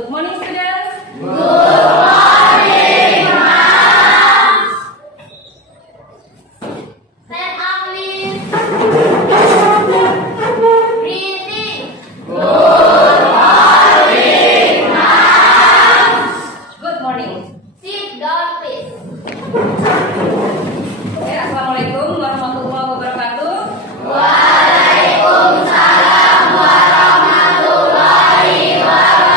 Good morning, students. Good morning, ma'am. Stand up, please. Breathing. Good morning, ma'am. Good morning. Sit down, please. Oke, assalamualaikum warahmatullahi wabarakatuh. Waalaikumsalam warahmatullahi wabarakatuh.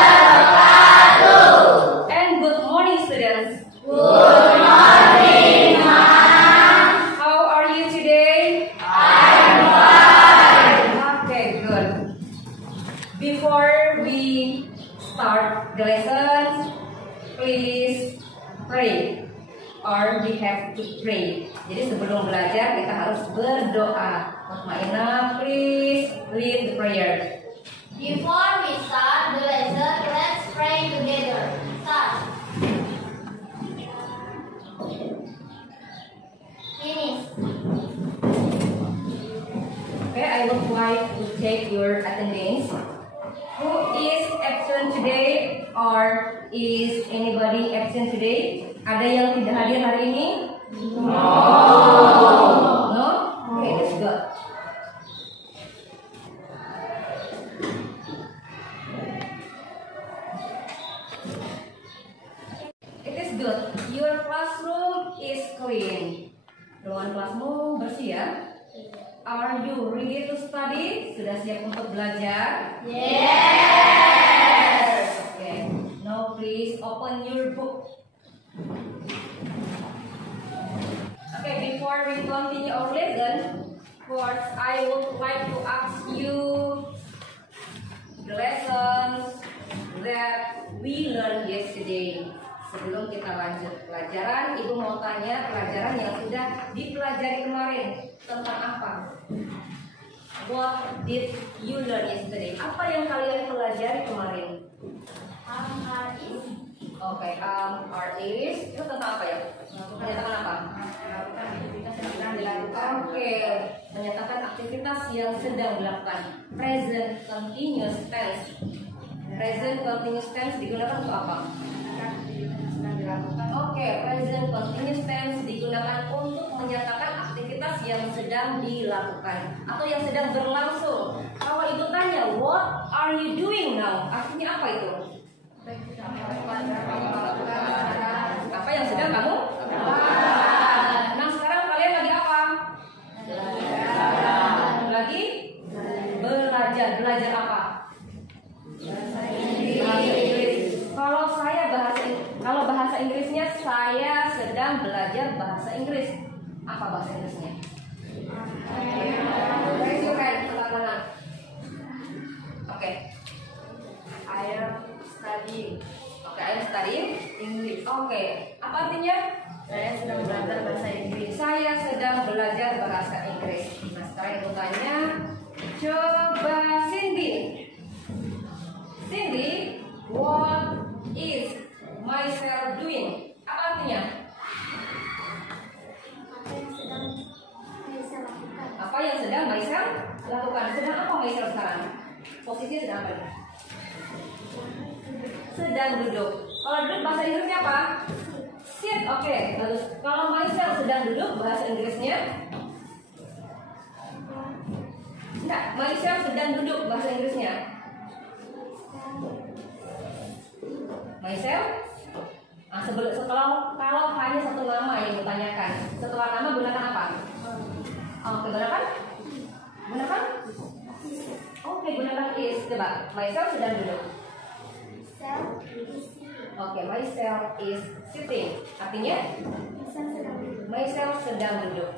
And good morning, students. Good morning, ma'am. How are you today? I'm fine. Okay, good. Before we start the lessons, please pray. Or we have to pray. Jadi sebelum belajar kita harus berdoa. Ma'ina, please lead the prayer. Before we start the lesson, let's pray together. Start. Finish. Okay, I would like to take your attendance. Who is absent today? Or is anybody absent today? Ada yang tidak hadir hari ini? No? Okay, that's good. It is good. Your classroom is clean. Ruangan kelasmu bersih ya? Are you ready to study? Sudah siap untuk belajar? Yes. Okay. Now please open your book. Okay, before we continue our lesson, first I would like to ask you the lessons that we learned yesterday. Sebelum kita lanjut pelajaran, Ibu mau tanya pelajaran yang sudah dipelajari kemarin tentang apa? What did you learn yesterday? Apa yang kalian pelajari kemarin? Oke, is itu tentang apa ya? Menyatakan apa? Oke, menyatakan aktivitas yang sedang dilakukan. Present continuous tense. Present continuous tense digunakan untuk apa? Oke, present continuous tense digunakan untuk menyatakan aktivitas yang sedang dilakukan atau yang sedang berlangsung. Kalau Ibu tanya, what are you doing now? Artinya apa itu? Apa yang sedang kamu lakukan? Nah, sekarang kalian lagi apa? Lagi belajar. Belajar apa? Bahasa Inggris. Kalau bahasa Inggrisnya saya sedang belajar bahasa Inggris. Apa bahasa Inggrisnya? Raise your hand, angkat tangan. Oke. I am studying. Oke, I am studying English. Oke. Apa artinya? Saya sedang belajar bahasa Inggris. Saya sedang belajar bahasa Inggris. Nah, sekarang Ibu tanya, coba Cindy. Cindy, what is myself doing? Apa artinya? Apa yang sedang myself lakukan? Sedang apa myself sekarang? Posisi sedang apa? Sedang duduk. Kalau duduk bahasa Inggrisnya apa? Sit. Oke, bagus. Kalau myself sedang duduk bahasa Inggrisnya? Enggak, myself sedang duduk bahasa Inggrisnya. Myself. Nah, kalau hanya satu nama yang ditanyakan, setelah nama gunakan apa? Oke, gunakan? Oke, gunakan is. Coba, myself sedang duduk. Oke, myself is sitting. Artinya? Myself sedang duduk.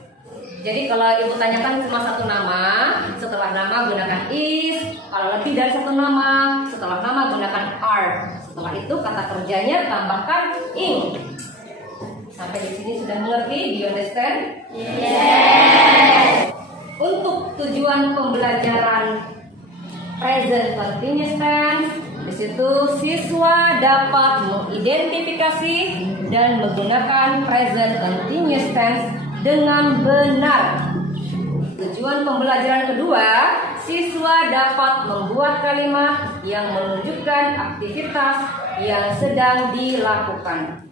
Jadi kalau Ibu tanyakan cuma satu nama, setelah nama gunakan is. Kalau lebih dari satu nama, setelah nama gunakan are. Setelah itu kata kerjanya tambahkan ing. Sampai di sini sudah mengerti? Do you understand? Yes. Untuk tujuan pembelajaran present continuous tense, di situ siswa dapat mengidentifikasi dan menggunakan present continuous tense dengan benar. Tujuan pembelajaran kedua, siswa dapat membuat kalimat yang menunjukkan aktivitas yang sedang dilakukan.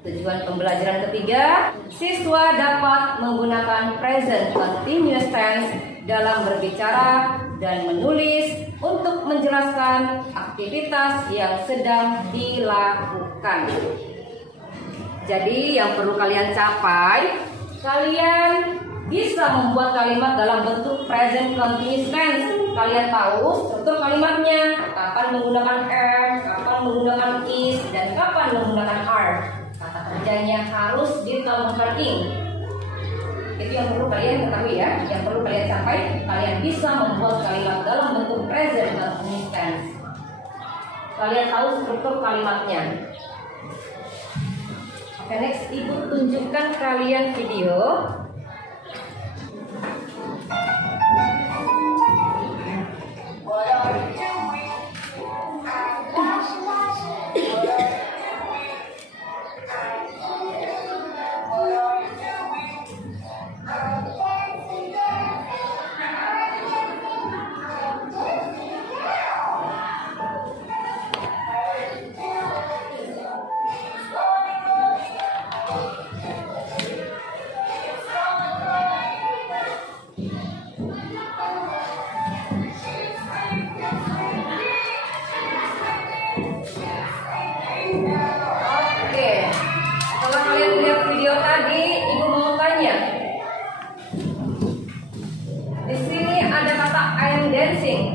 Tujuan pembelajaran ketiga, siswa dapat menggunakan present continuous tense dalam berbicara dan menulis untuk menjelaskan aktivitas yang sedang dilakukan. Jadi yang perlu kalian capai, kalian bisa membuat kalimat dalam bentuk present continuous tense. Kalian tahu struktur kalimatnya, kapan menggunakan am, kapan menggunakan is, dan kapan menggunakan are. Kata kerjanya harus ditambahkan ing. Itu yang perlu kalian ketahui ya. Yang perlu kalian capai, kalian bisa membuat kalimat dalam bentuk present continuous tense. Kalian tahu struktur kalimatnya. Oke, next, Ibu tunjukkan kalian video.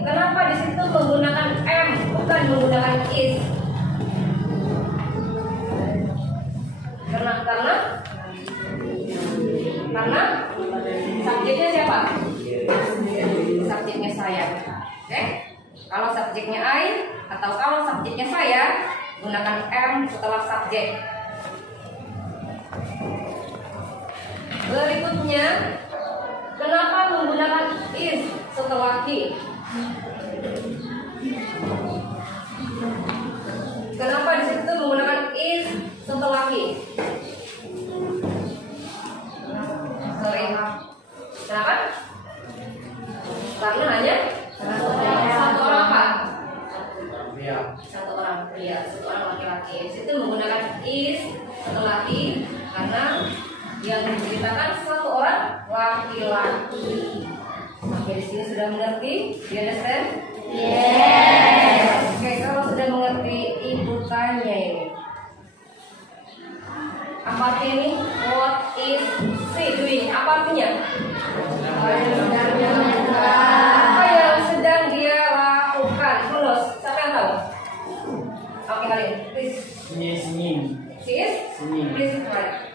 Kenapa di situ menggunakan am bukan menggunakan is? Karena subjeknya siapa? Subjeknya saya. Oke? Kalau subjeknya I atau kalau subjeknya saya, gunakan am setelah subjek. Berikutnya, kenapa menggunakan is setelah he? Kenapa di situ menggunakan is setelah he? Sorry. Kenapa? Karena hanya satu orang apa? Satu orang pria, satu orang laki-laki. Di situ menggunakan is setelah he karena yang diceritakan satu orang laki-laki. Sampai di sini sudah mengerti? Do you understand? Yes. Oke, kalau sudah mengerti, Ibu tanya ini. Apa artinya ini? What is she doing? Apa artinya? Apa yang sedang dia lakukan? Terus, siapa yang tahu? Oke, kalian, please. She is singing. She is? Singing. Please write.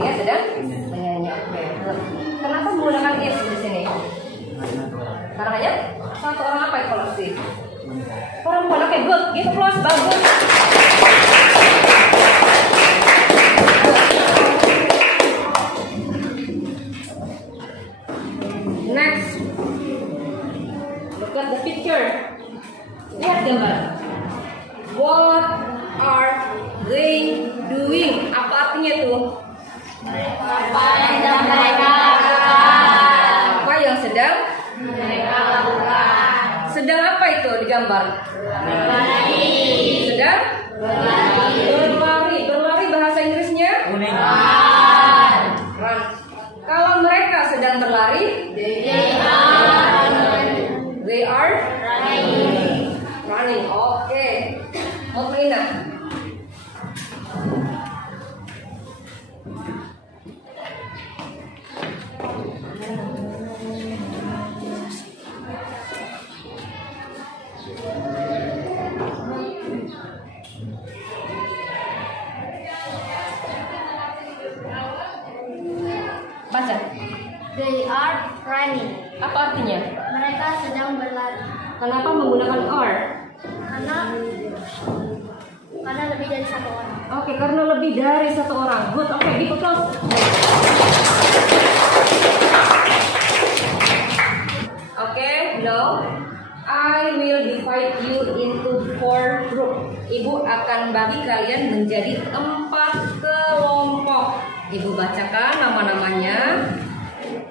Dia sedang menyanyi. Oke. Kenapa menggunakan is di sini? Karena hanya satu orang apa itu sih? Perempuan. Oke, good. Gitu plus bagus. Next, look at the picture. Lihat gambar. What are they doing? Apa artinya tuh? Apa yang sedang mereka lakukan? Apa yang sedang Mereka lakukan. Sedang apa itu digambar? Berlari. Sedang berlari. Berlari bahasa Inggrisnya Run. run. Kalau mereka sedang berlari, they are running. Oke. Mutlina. are running. Apa artinya? Mereka sedang berlari. Kenapa menggunakan are? Karena lebih dari satu orang. Oke, karena lebih dari satu orang. Good. Oke, be close. Oke, now I will divide you into 4 group. Ibu akan bagi kalian menjadi 4 kelompok. Ibu bacakan nama-namanya.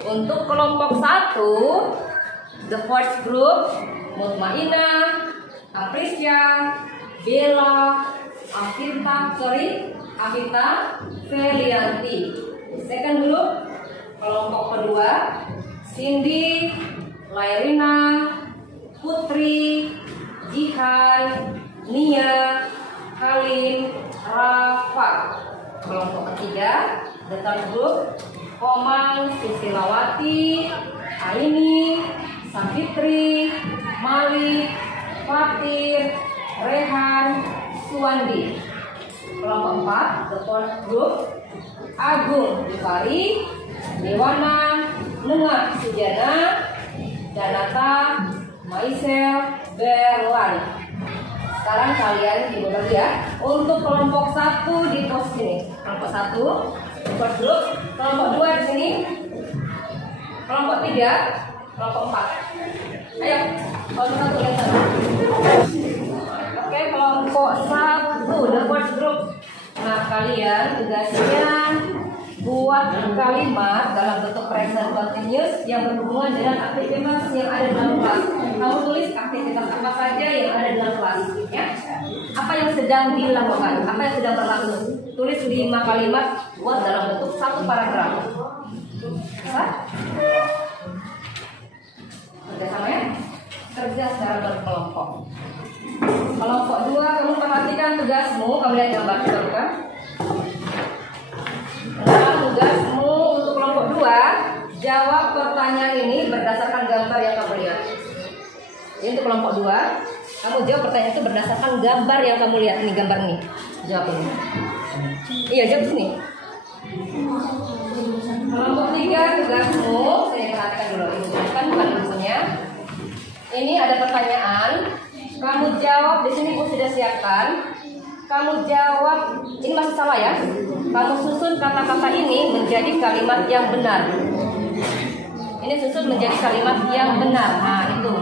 Untuk kelompok 1, the first group, Mutmainah, Apricia, Bella, Afita, Felianti. Second group, kelompok kedua, Cindy, Lairina, Putri, Jihan, Nia, Halim, Rafa. Kelompok ketiga, the third group, Komang, Susilawati, Aini, Safitri, Malik, Fatir, Rehan, Suwandi. Kelompok 4, the fourth group, Agung, Dipari, Dewana, Nengah, Sujana, Danata, Maisel, Berlan. Sekarang kalian ibu lagi ya. Untuk kelompok 1 di pos sini. Kelompok 1, the first group. Kelompok 2 di sini. Kelompok 3, kelompok 4. Ayo, kelompok 1 lihat sana. Oke, kelompok 1, the first group. Nah, kalian tugasnya buat kalimat dalam bentuk present continuous yang berhubungan dengan aktivitas yang ada dalam kelas. Kamu tulis aktivitas apa saja yang ada dalam kelas, ya. Apa yang sedang dilakukan, apa yang sedang berlangsung. Tulis 5 kalimat buat dalam bentuk 1 paragraf. Bisa? Kerja sama ya? Kerja secara berkelompok. Kelompok 2, kamu perhatikan tugasmu. Kamu lihat gambar itu bukan? Nah, tugasmu untuk kelompok 2, jawab pertanyaan ini berdasarkan gambar yang kamu lihat. Jadi untuk kelompok 2, kamu jawab pertanyaan itu berdasarkan gambar yang kamu lihat. Ini gambar nih. Jawab ini. Iya, jawab sini. Kelompok 3, tugasmu, saya perhatikan dulu. Ini kan bukan bukunya. Ini ada pertanyaan. Kamu jawab, di sini Bu sudah siapkan. Kamu jawab, ini masih salah ya. Kamu susun kata-kata ini menjadi kalimat yang benar. Ini susun menjadi kalimat yang benar. Nah, itu.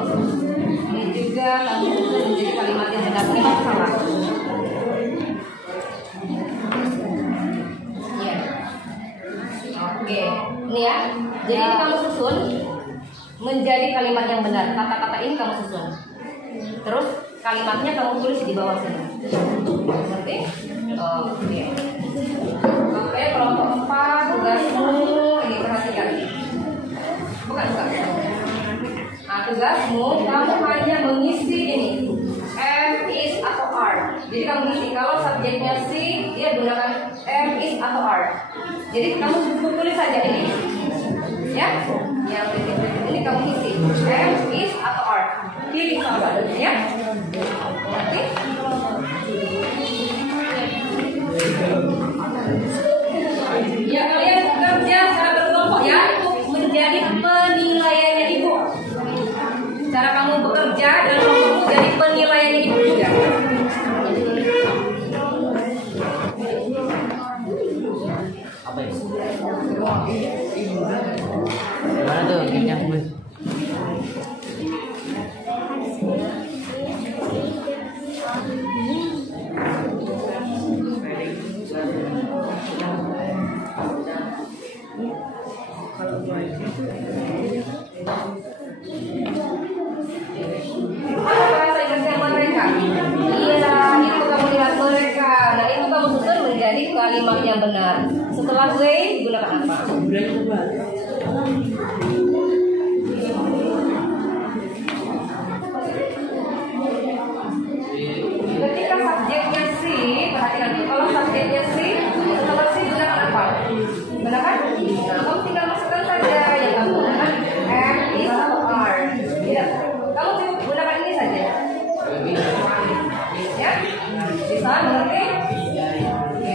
Ini juga kamu susun menjadi kalimat yang benar. Ini masih salah. Ya. Oke, ini ya. Jadi kamu susun menjadi kalimat yang benar. Kata-kata ini kamu susun. Terus kalimatnya kamu tulis di bawah sini. Ngerti? Oke. Oke, kelompok 4, tugasmu ini perhatikan. Bukan. Nah, tugasmu kamu hanya mengisi ini. Am, is atau are. Jadi kamu isi. Kalau subjeknya si, dia gunakan am, is atau are. Jadi kamu cukup tulis saja ini. Ya? Yang ini kamu isi. Am, is atau are. Pilih salah satu ya. Oke. Ya, kalian kerja secara berkelompok ya, itu menjadi penilaiannya ibu. Cara kamu bekerja dan kelompokmu jadi penilaiannya ibu juga. Mana tuh kenyang gue? Bahasa Inggrisnya mereka. Iya, itu kamu lihat mereka. Nah, itu kamu susun menjadi kalimat yang benar. Setelah they gunakan apa? Ketika subjeknya si, perhatikan dulu. Kalau subjeknya si, setelah si gunakan apa? Gunakan? Nah, kamu tinggal masukkan saja yang kamu gunakan am, is atau are. Ya, kamu cukup gunakan ini saja. Ya, bisa mengerti? Oke.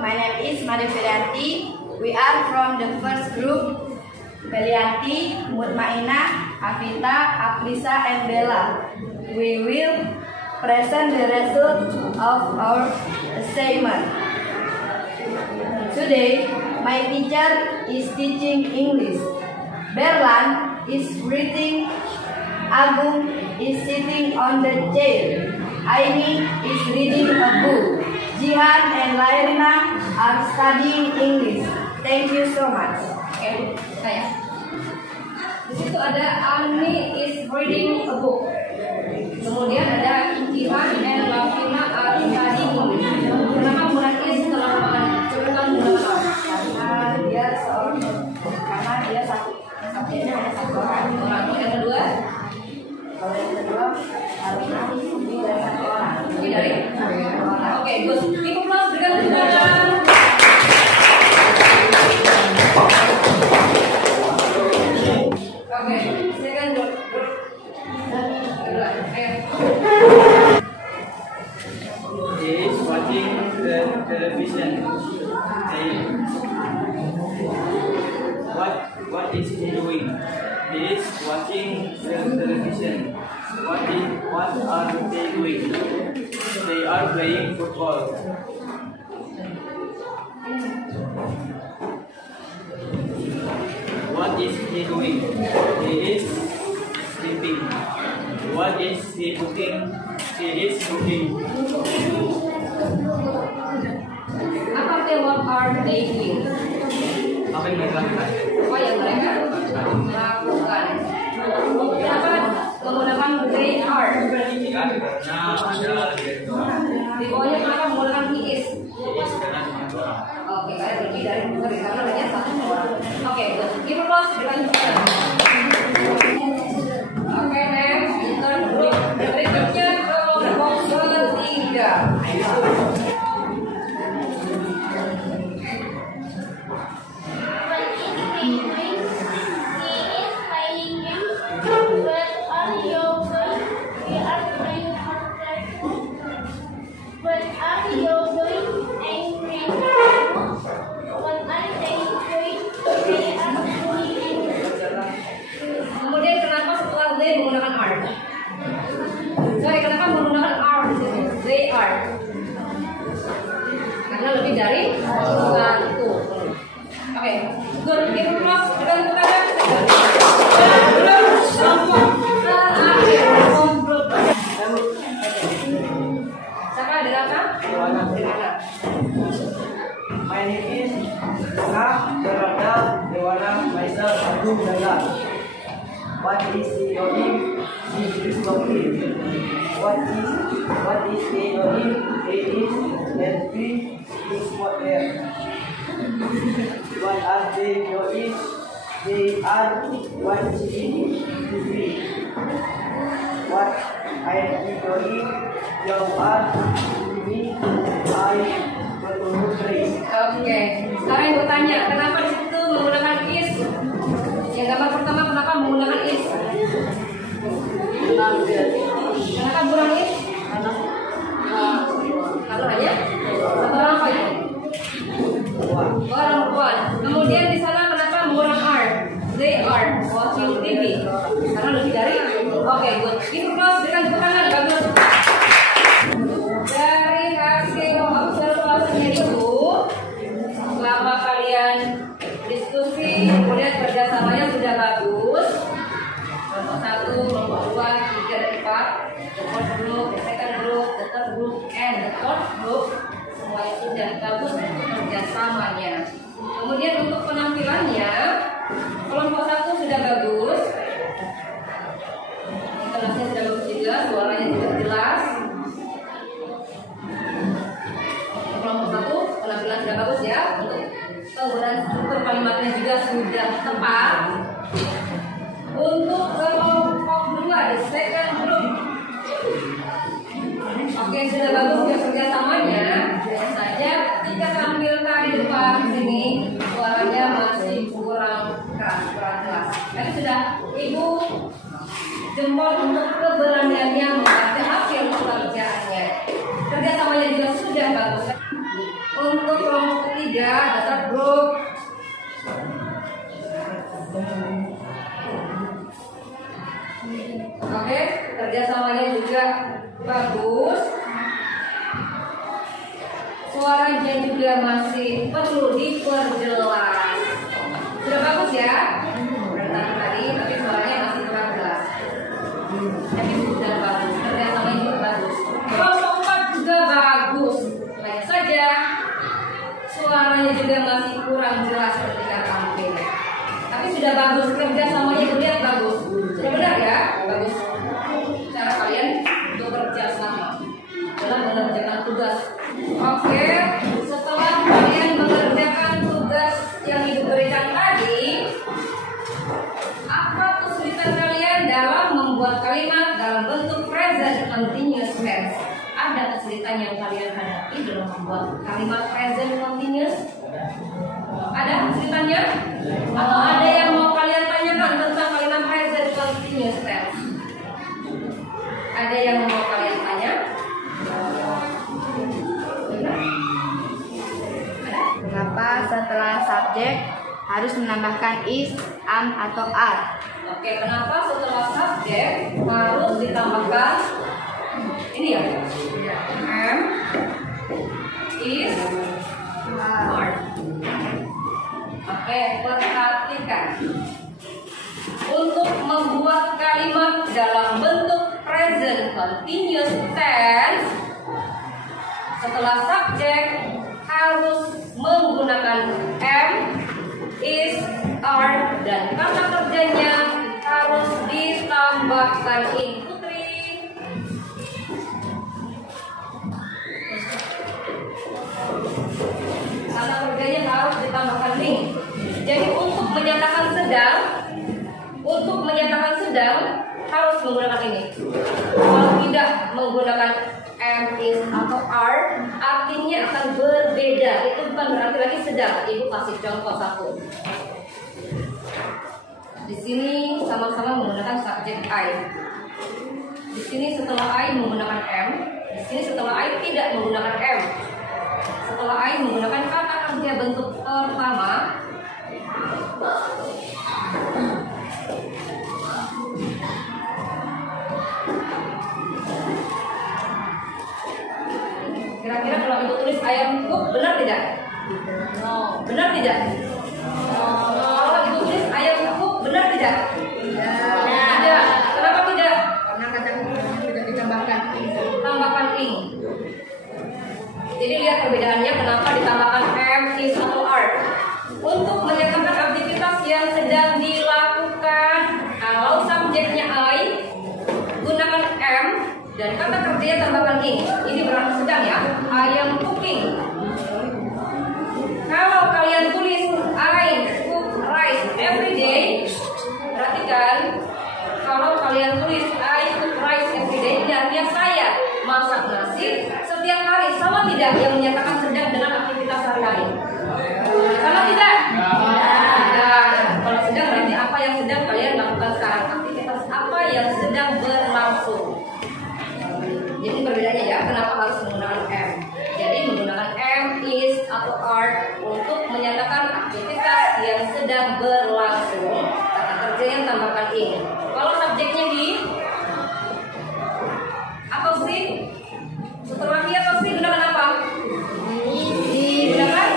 my name is Made Ferianti. We are from the first group, Felianti, Mutmainah, Afita, Aprisa, and Bella. We will present the result of our assignment. Today, my teacher is teaching English. Berlan is reading. Agung is sitting on the chair. Aini is reading a book. Jihan and Lairina are studying English. Thank you so much. Oke, saya. Di situ ada Ani is reading a book. Kemudian ada Jihan and Lairina are studying English. Kenapa menggunakan is setelah menggunakan Karena dia subjeknya hanya satu orang. Yang kedua, Kalau yang kedua harusnya lebih dari satu orang. lebih dari. Oke, good. Ibu kelas berikan tepuk tangan. Oke, second group. He is watching the television. What is he doing? He is watching the television. What are they doing? They are playing football. What is he doing? He is sleeping. What is he cooking? He is cooking. Apa what are they doing? Apa yang mereka lakukan? Apa yang mereka lakukan? Kenapa menggunakan they are? Karena ada lebih dari orang. Di bawahnya kenapa menggunakan he is? He is karena cuma dua orang. Oke, kayak lebih dari dua karena hanya satu orang. Oke, good. Give applause dilanjutkan. Oke, next kita group berikutnya kelompok ketiga. Kemudian kenapa setelah they menggunakan are? Sorry, kenapa menggunakan are di sini? They are. Karena lebih dari satu. Oke, good. Give applause dengan tepuk tangan. Siapa ada apa? Dewana. My name is Nah, Berada, Dewana, myself, Agung, Dala. What is he doing? He is talking. What is he doing? He is helping his mother. What are they doing? They are watching TV. What I am doing? You are me. I will play. Oke, sekarang ibu tanya, kenapa di situ menggunakan is? Yang gambar pertama kenapa menggunakan is? Kenapa kurang is? Karena hanya satu orang apa itu? Perempuan. Kemudian di sana kenapa menggunakan are? They are watching TV. Karena lebih dari. Oke, good. Itu close dengan tepuk tangan bagus. Dari hasil observasinya itu, selama kalian diskusi, kemudian kerjasamanya sudah bagus. Kelompok 1, kelompok 2, 3, dan 4, the first group, the second group, the third group, and the fourth group, semuanya sudah bagus untuk kerjasamanya. Kemudian untuk penampilannya, kelompok 1 sudah bagus, kelasnya sudah bagus juga, suaranya juga jelas. Kelompok 1 penampilan sudah bagus ya, untuk penggunaan struktur kalimatnya juga sudah tepat. Untuk kelompok 2, the second group, oke, sudah bagus juga kerjasamanya. Hanya saja ketika tampilkan di depan sini suaranya masih kurang keras. Tapi sudah ibu jempol untuk keberaniannya membaca hasil pekerjaannya. Kerjasamanya juga sudah bagus. Untuk kelompok ketiga data grup. Oke, kerjasamanya juga bagus. Suaranya juga masih perlu diperjelas. Sudah bagus ya? Bertanya tadi, tapi suaranya masih kurang jelas. Tapi sudah bagus, kerjasamanya juga bagus. Kelompok 4 juga bagus. Hanya saja suaranya juga masih kurang jelas ketika tampil. Tapi sudah bagus, kerjasamanya terlihat bagus. Sudah benar ya? Bagus. Cara kalian untuk bekerja sama dalam mengerjakan tugas. Oke, setelah kalian mengerjakan tugas yang diberikan tadi, apa kesulitan kalian dalam membuat kalimat dalam bentuk present continuous tense? Ada kesulitan yang kalian hadapi dalam membuat kalimat present continuous? Ada kesulitannya? Atau ada yang mau kalian tanyakan tentang kalimat present continuous tense? Ada yang mau kalian tanya? Kenapa setelah subjek harus menambahkan is, am, atau are? Oke, kenapa setelah subjek harus ditambahkan ini ya? Am, is, are. Oke, perhatikan. Untuk membuat kalimat dalam bentuk present continuous tense, setelah subjek harus menggunakan am, is, are, dan kata kerjanya harus ditambahkan in. Putri, kata kerjanya harus ditambahkan in. Jadi untuk menyatakan sedang harus menggunakan ini. Kalau tidak menggunakan am, is, atau are, artinya akan berbeda. Itu bukan berarti lagi sedang. Ibu kasih contoh satu. Di sini sama-sama menggunakan subjek I. Di sini setelah I menggunakan am. Di sini setelah I tidak menggunakan am. Setelah I menggunakan kata kerja bentuk pertama. Kira-kira kalau ibu tulis ayam cook, benar tidak? No. Benar tidak? No. Kalau ibu tulis ayam cook, benar tidak? Tidak. Kenapa tidak? Karena kata kerjanya tidak ditambahkan is. Tambahkan ing. Jadi lihat perbedaannya kenapa ditambahkan am, is, atau are. Untuk menyatakan aktivitas yang sedang dilakukan, kalau subjeknya I, gunakan am, dan kata kerjanya tambahkan ing. Ini berarti sedang ya. I am cooking. Kalau kalian tulis I cook rice every day, perhatikan. Kalau kalian tulis I cook rice every day, artinya saya masak nasi setiap hari. Sama tidak yang menyatakan sedang dengan aktivitas sehari-hari? Sama tidak? Tidak. Kalau sedang berarti apa yang sedang kalian lakukan sekarang? Aktivitas apa yang sedang berlangsung? Jadi perbedaannya ya, kenapa harus menggunakan am? Jadi menggunakan am, is, atau are untuk menyatakan aktivitas yang sedang berlangsung. Kata kerjanya tambahkan ing. Kalau subjeknya he atau she, setelah he atau she gunakan apa? Gunakan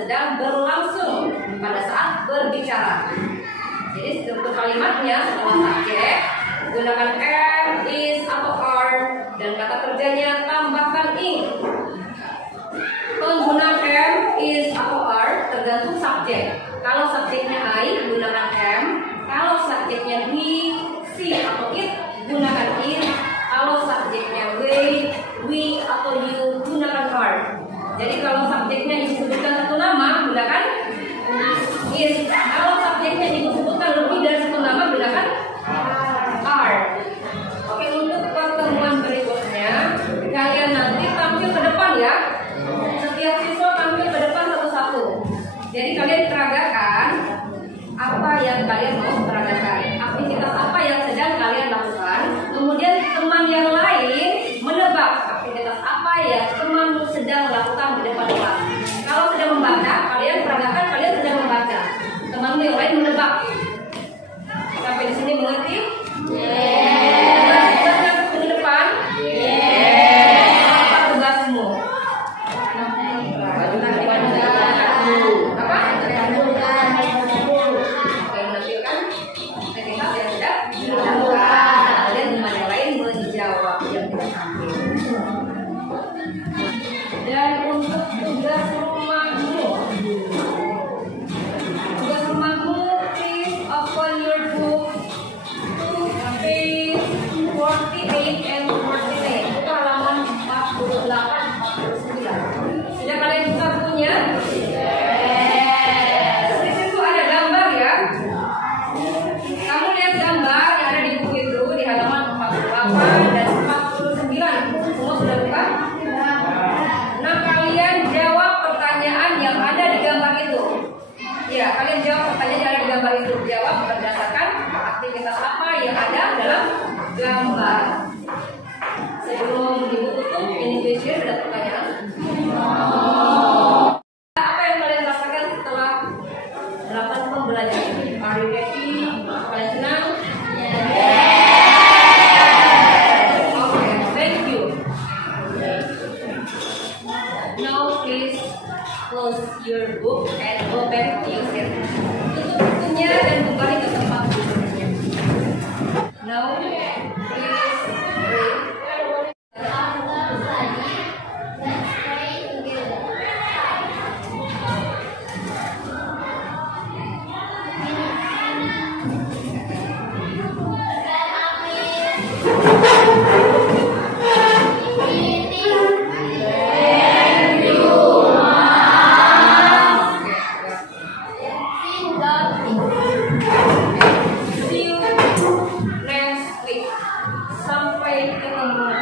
sedang berlangsung pada saat berbicara. Jadi struktur kalimatnya setelah subjek gunakan am, is atau are, dan kata kerjanya tambahkan ing. Pengguna am, is atau are tergantung subjek. Kalau subjeknya I gunakan am, kalau subjeknya he, she atau it gunakan is, kalau subjeknya we atau you gunakan are. Jadi kalau subjeknya disebutkan satu nama gunakan is, kalau subjeknya disebutkan lebih dari satu nama gunakan are. Oke, untuk pertemuan berikutnya kalian nanti tampil ke depan ya. Setiap siswa tampil ke depan satu-satu. Jadi kalian peragakan apa yang kalian mau peragakan, aktivitas apa yang sedang kalian lakukan. Kemudian teman yang lain menebak aktivitas apa yang teman sedang lakukan di depan kelas. Kalau sedang membaca, kalian peragakan kalian sedang membaca. Teman yang lain menebak. Sampai di sini mengerti? Tugasnya ke depan. Apa tugasmu? Apa? Oke, menampilkan aktivitas yang sudah dilakukan. Kemudian teman yang lain menjawab yang tidak tampil. Dan untuk tugas rumahmu, please open your book to page 48 and 49. Itu halaman 48, 49. Sudah kalian buka bukunya? Di situ ada gambar ya. Kamu lihat gambar yang ada di buku itu di halaman 48 dan 49. Semua sudah buka? Nah, kalian jawab pertanyaan yang ada di gambar itu. Ya, kalian jawab pertanyaan yang ada di gambar itu. Jawab berdasarkan aktivitas apa yang ada dalam gambar. Sebelum ibu tutup ini question, ada pertanyaan. Apa yang kalian rasakan setelah melakukan pembelajaran ini? Are you happy? Kalian senang? Okay, thank you. Now please close your book and go back to your seat. Tutup bukunya dan kembali ke tempat duduknya. Now please breathe. After study, let's pray together. See you next week. Sampai ketemu.